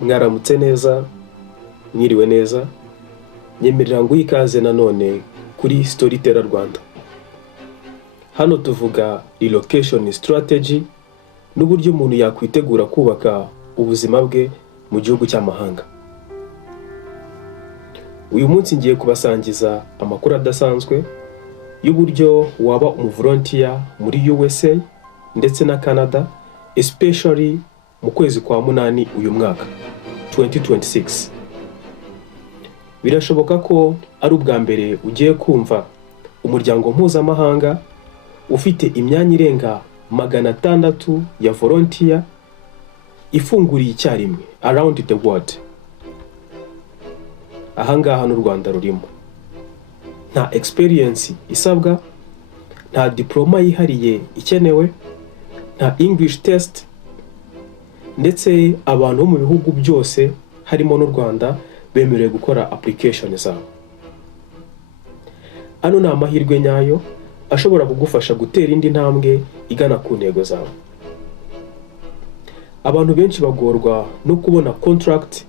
Mwaramutse neza, mwiriwe neza, nyemerera ngo ikaze nanone kuri Storyteller Rwanda. Hano tuvuga relocation strategy n'uburyo umuntu yakwitegura kubaka ubuzima bwe mu gihugu cy'amahanga. Uyu munsi ngiye kubasangiza amakuru adasanzwe y'uburyo waba umuvolunteer muri USA ndetse na Canada, especially mu kwezi kwa munani uyu mwaka 2026. Birashoboka ko ari ubwa mbere ugiye kumva umuryango mpuzamahanga ufite imyanya irenga 600 ya volunteer ifunguriye icyarimwe around the world. Ahangaha n'u Rwanda rurimo. Nta experience isabwa, nta diploma yihariye ikenewe, nta English test, ndetse abantu mu bihugu byose harimo n'u Rwanda bemerewe gukora application zabo. Ano ni amahirwe nyayo ashobora kugufasha gutera indi ntambwe igana ku ntego zawe. Abantu benshi bagorwa no kubona contract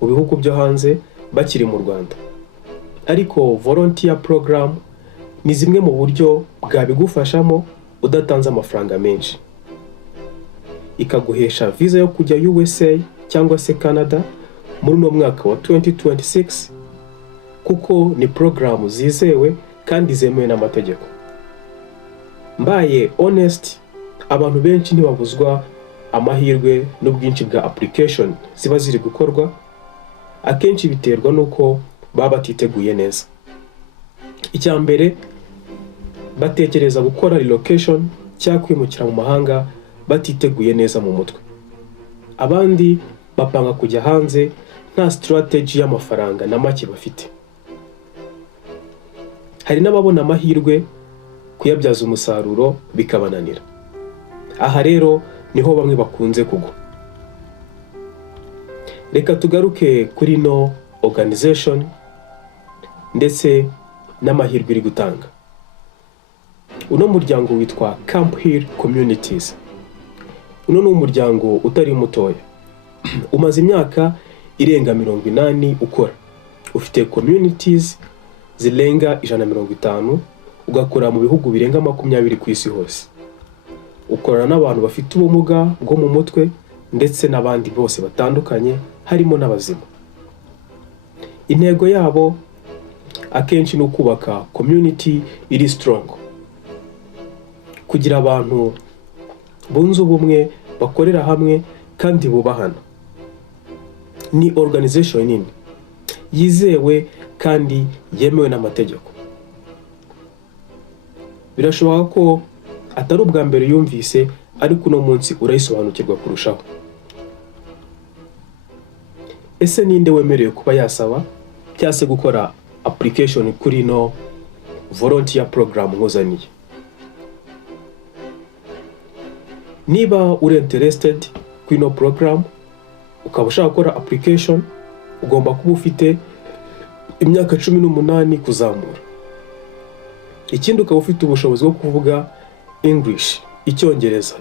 mu bihugu byo hanze bakiri mu Rwanda. Ariko volunteer program ni zimwe mu buryo bwabigufashamo udatanze amafaranga menshi. Ikaguhesha visa yo kujya USA cyangwa se Canada muri no mwaka wa 2026 kuko ni program zizewe kandi zemewe n'amategeko. Mbaye honest, abantu benshi ntibabuzwa amahirwe n'ubwinshi bwa application ziba ziri gukorwa, akenshi biterwa nuko baba batiteguye neza. Icya mbere, batekereza gukora relocation cyangwa kwimukira mu mahanga batiteguye neza mu mutwe. Abandi bapanga kujya hanze nta strategy y'amafaranga na make bafite. Hari n'ababona amahirwe kuyabyaza umusaruro bikabananira. Aha rero niho bamwe bakunze kugwa. Reka tugaruke kuri no organization ndetse n'amahirwe iri gutanga. Uno muryango witwa Camp Hill Communities. Uno ni umuryango utari mutoya. Umaze imyaka irenga 80 ukora. Ufite communities zirenga 150, ugakora mu bihugu birenga 20 ku isi hose. Ukorana n'abantu bafite ubumuga bwo mu mutwe ndetse n'abandi bose batandukanye harimo n'abazima. Intego yabo akenshi no kubaka community iri strong. Kugira abantu bunze ubumwe bakorera hamwe kandi bubahana. Ni organization nini yizewe kandi yemewe n'amategeko. Birashoboka ko atari ubwa mbere yumvise, ariko uno munsi urayisobanukirwa kurushaho. Ese ninde wemerewe kuba yasaba cyangwa se gukora application kuri no volunteer program nkuzaniye? Niba uri interested kuri no program ukaba ushaka gukora application, ugomba kuba ufite imyaka 18 kuzamura. Ikindi ukaba ufite ubushobozi bwo kuvuga English, Icyongereza,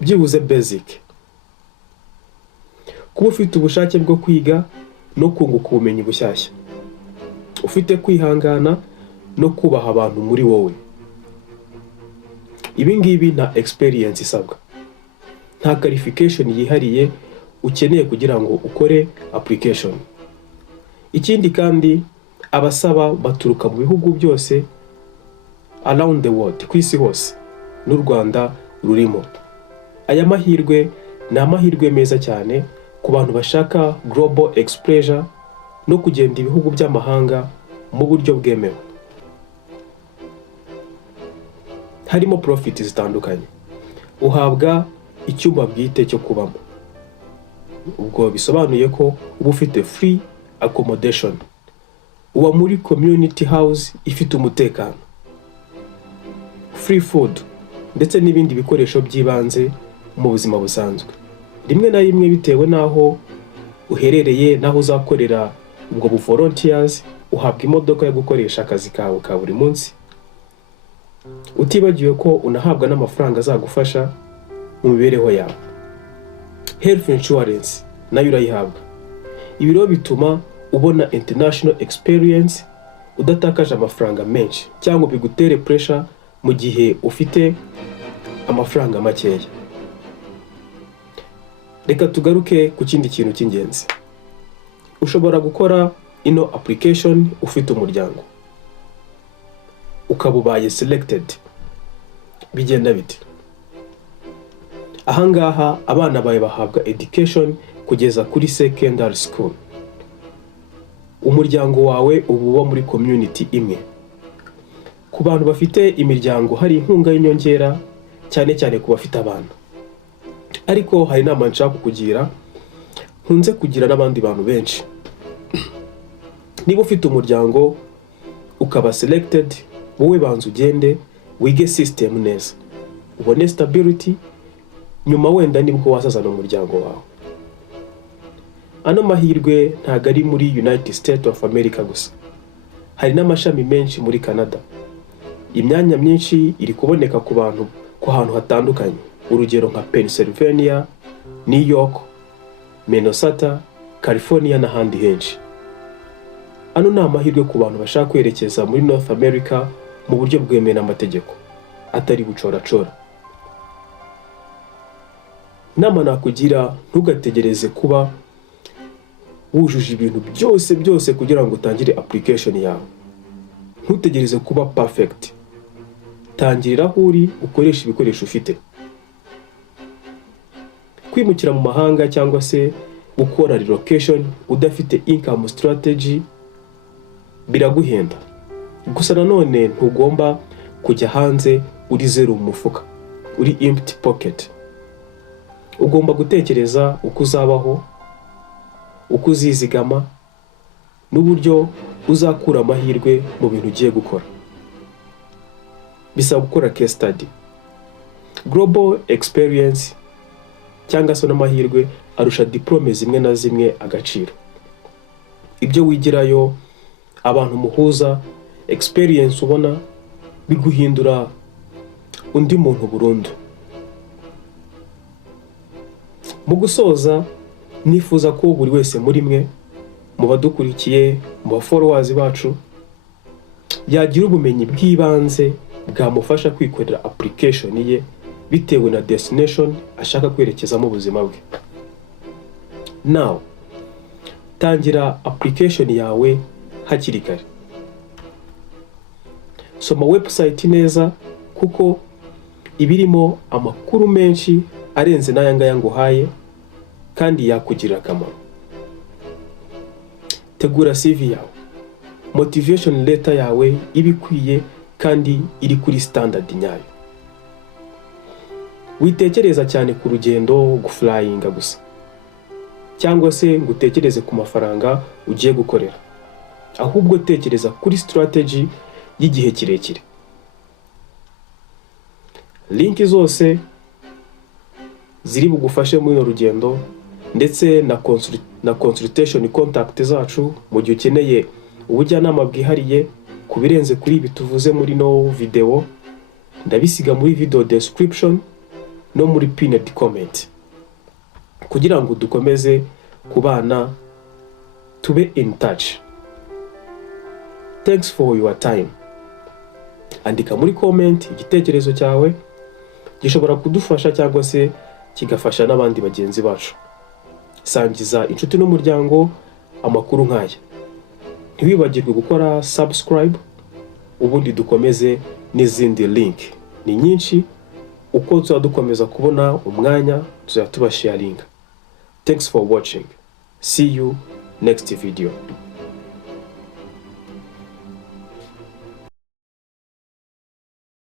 byibuze basic. Kuba ufite ubushake bwo kwiga no kunguka ubumenyi bushyashya. Ufite kwihangana no kubaha abantu muri wowe. Ibi ngibi nta experience isabwa, nta qualification yihariye ukeneye kugira ngo ukore application. Ikindi kandi abasaba baturuka mu bihugu byose around the world, ku isi hose, n'u Rwanda rurimo. Aya mahirwe ni amahirwe meza cyane ku bantu bashaka global exposure no kugenda ibihugu by'amahanga mu buryo bwemewe. Harimo profit zitandukanye. Uhabwa icyumba bwite cyo kubamo. Ubwo bisobanuye ko uba ufite free accommodation. Uba muri community house ifite umutekano. Free food ndetse n'ibindi bikoresho by'ibanze mu buzima busanzwe. Rimwe na rimwe bitewe naho uherereye naho uzakorera ubwo bu volunteers, uhabwa imodoka yo gukoresha akazi kawe ka buri munsi. Utibagiwe ko unahabwa n'amafaranga azagufasha mu mibereho yawe. Health insurance nayo urayihabwa. Ibi rero bituma ubona international experience udatakaje amafaranga menshi cyangwa bigutere pressure mu gihe ufite amafaranga makeya. Reka tugaruke ku kindi kintu cy'ingenzi. Ushobora gukora ino application ufite umuryango, ukaba ubaye selected. Bigenda bite? Ahangaha abana bawe bahabwa education kugeza kuri secondary school. Umuryango wawe uba muri community imwe. Ku bantu bafite imiryango hari inkunga y'inyongera, cyane cyane ku bafite abana. Ariko hari inama nshaka kukugira, nkunze kugira n'abandi bantu benshi. Niba ufite umuryango ukaba selected, wowe banza ugende wige system neza, ubone stability, nyuma wenda nibwo wasazana umuryango wawe. Ano mahirwe ntago ari muri United States of America gusa, hari n'amashami menshi muri Canada. Imyanya myinshi iri kuboneka ku bantu ku hantu hatandukanye, urugero nka Pennsylvania, New York, Minnesota, California n'ahandi henshi. Ano ni amahirwe ku bantu bashaka kwerekeza muri North America mu buryo bwemewe n'amategeko, atari gucora-cora. Inama nakugira, ntugategereze kuba wujuje ibintu byose kugira ngo utangire application yawe. Ntutegereze kuba perfect. Tangirira aho uri, ukoresha ibikoresho ufite. Kwimukira mu mahanga cyangwa se gukora relocation udafite income strategy biraguhenda. Gusa nanone ntugomba kujya hanze uri zero mu mufuka, uri empty pocket. Ugomba gutekereza uko uzabaho, uko uzizigama, n'uburyo uzakura amahirwe mu bintu ugiye gukora. Bisaba gukora case study. Global experience cyangwa se n'amahirwe arusha diplome zimwe na zimwe agaciro. Ibyo wigirayo, abantu muhuza, experience ubona, biguhindura undi muntu burundu. Mu gusoza, nifuza ko buri wese muri mwe, mu badukurikiye, mu followers bacu, yagira ubumenyi bw'ibanze bwamufasha kwikorera application ye bitewe na destination ashaka kwerekezamo ubuzima bwe. Now, tangira application yawe hakiri kare. Soma website neza kuko ibirimo amakuru menshi arenze n'ayangaya nguhaye kandi yakugirira akamaro. Tegura CV yawe, motivation letter yawe ibikwiye kandi iri kuri standard nyayo. Witekereza cyane ku rugendo guflyinga gusa, cyangwa se ngutekereze ku mafaranga ugiye gukorera, ahubwo tekereza kuri strategy y'igihe kirekire. Link zose ziri bugufashe muri rugendo ndetse na consultation contact zacu mu gihe ukeneye ubujyanama bwihariye ku birenze kuri ibi tuvuze muri no video, ndabisiga muri video description no muri pinned comment kugira ngo dukomeze kubana, tube in touch. Thanks for your time. Andika muri comment igitekerezo cyawe, gishobora kudufasha cyangwa se kigafasha n'abandi bagenzi bacu. Sangiza inshuti n'umuryango amakuru nk'aya. Ntiwibagirwe gukora subscribe, ubundi dukomeze n'izindi link ni nyinshi. Uko dukomeza kubona umwanya tuzatubasharinga. Thanks for watching. See you next video.